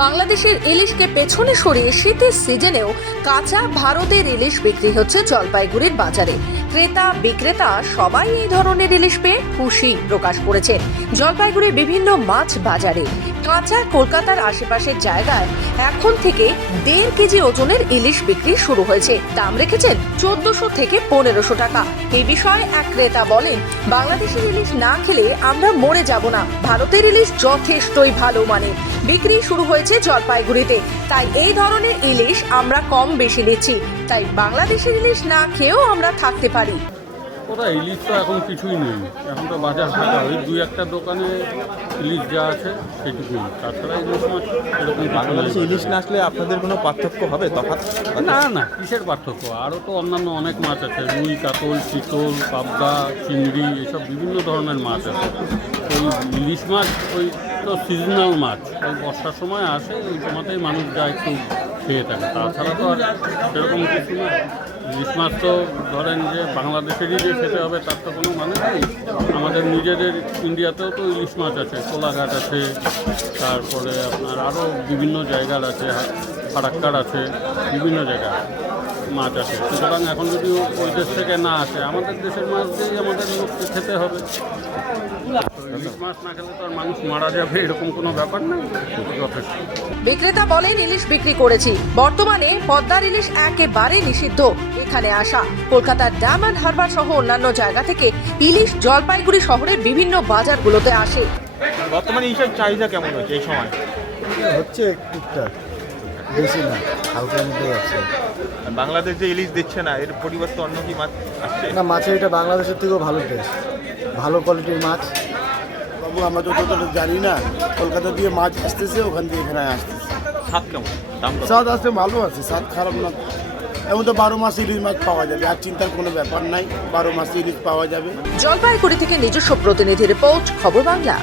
বাংলাদেশের ইলিশকে পেছনে সরিয়ে শীতের সিজনেও কাঁচা ভারতের ইলিশ বিক্রি হচ্ছে জলপাইগুড়ির বাজারে। ক্রেতা, বিক্রেতা সবাই এই ধরনের ইলিশ পেয়ে খুশি প্রকাশ করেছেন জলপাইগুড়ির বিভিন্ন মাছ বাজারে কাঁচা কলকাতার আশেপাশের জায়গায় এখন থেকে দেড় কেজি ওজনের ইলিশ বিক্রি শুরু হয়েছে। দাম রেখেছেন চোদ্দশো থেকে পনেরোশো টাকা। এই বিষয়ে এক ক্রেতা বলেন, বাংলাদেশের ইলিশ না খেলে আমরা মরে যাব না। ভারতের ইলিশ যথেষ্টই ভালো মানে বিক্রি শুরু হয়েছে জলপাইগুড়িতে। তাই এই ধরনের ইলিশ আমরা কম বেশি নিচ্ছি। তাই বাংলাদেশের ইলিশ না খেয়েও আমরা থাকতে পারি। ওরা ইলিশ তো এখন কিছুই নেই। এখন তো বাজার ফাঁকা ওই দুই একটা দোকানে ইলিশ যা আছে সেটুকুই। তাছাড়া ইলিশ মাছ এরকম বাংলাদেশে ইলিশ না আসলে আপনাদের কোনো পার্থক্য হবে তফাৎ? না না কিসের পার্থক্য? আরও তো অন্যান্য অনেক মাছ আছে। রুই কাতল চিতল পাবদা চিংড়ি এসব বিভিন্ন ধরনের মাছ আছে। ওই ইলিশ মাছ, ওই তো সিজনাল মাছ। ওই বর্ষার সময় আসে, ওই সময়তেই মানুষ যা একটু খেয়ে থাকে। তাছাড়া তো আর সেরকম কিছু না। ইলিশ মাছ তো ধরেন যে বাংলাদেশেরই যে খেতে হবে, তার তো কোনো মানে নেই। আমাদের নিজেদের ইন্ডিয়াতেও তো ইলিশ মাছ আছে, কোলাঘাট আছে, তারপরে আপনার আরও বিভিন্ন জায়গার আছে ফারাক্কার আছে, বিভিন্ন জায়গা মাছ আছে সুতরাং এখন যদি ওই দেশ থেকে না আসে আমাদের দেশের মাছ দিয়েই আমাদের লোককে খেতে হবে। ইলিশ মাছ না খেলে তো আর মানুষ মারা যাবে এরকম কোনো ব্যাপার না যথেষ্ট। বিক্রেতা বলেন ইলিশ বিক্রি করেছি। বর্তমানে পদ্মার ইলিশ একেবারে নিষিদ্ধ। এখানে আসা কলকাতার ডায়মন্ড হারবার সহ অন্যান্য জায়গা থেকে ইলিশ জলপাইগুড়ি শহরের বিভিন্ন বাজারগুলোতে আসে। বর্তমানে ইলিশের চাহিদা কেমন হচ্ছে এই সময়? হচ্ছে টুকটাক বেশি না হালকার মধ্যে আছে। বাংলাদেশ যে ইলিশ দিচ্ছে না এর পরিবর্তে অন্য কি মাছ আসছে? না মাছের এটা বাংলাদেশের থেকেও ভালো টেস্ট ভালো কোয়ালিটির মাছ। বাবু আমরা তো ততটা জানি না কলকাতা দিয়ে মাছ আসতেছে ওখান দিয়ে এখানে আসতেছে। স্বাদ কেমন? দাম স্বাদ আসতে ভালো আছে স্বাদ খারাপ না। এখন তো বারো মাস ইলিশ মাছ পাওয়া যাবে আর চিন্তার কোনো ব্যাপার নাই বারো মাস ইলিশ পাওয়া যাবে। জলপাইগুড়ি থেকে নিজস্ব প্রতিনিধি রিপোর্ট খবর বাংলা।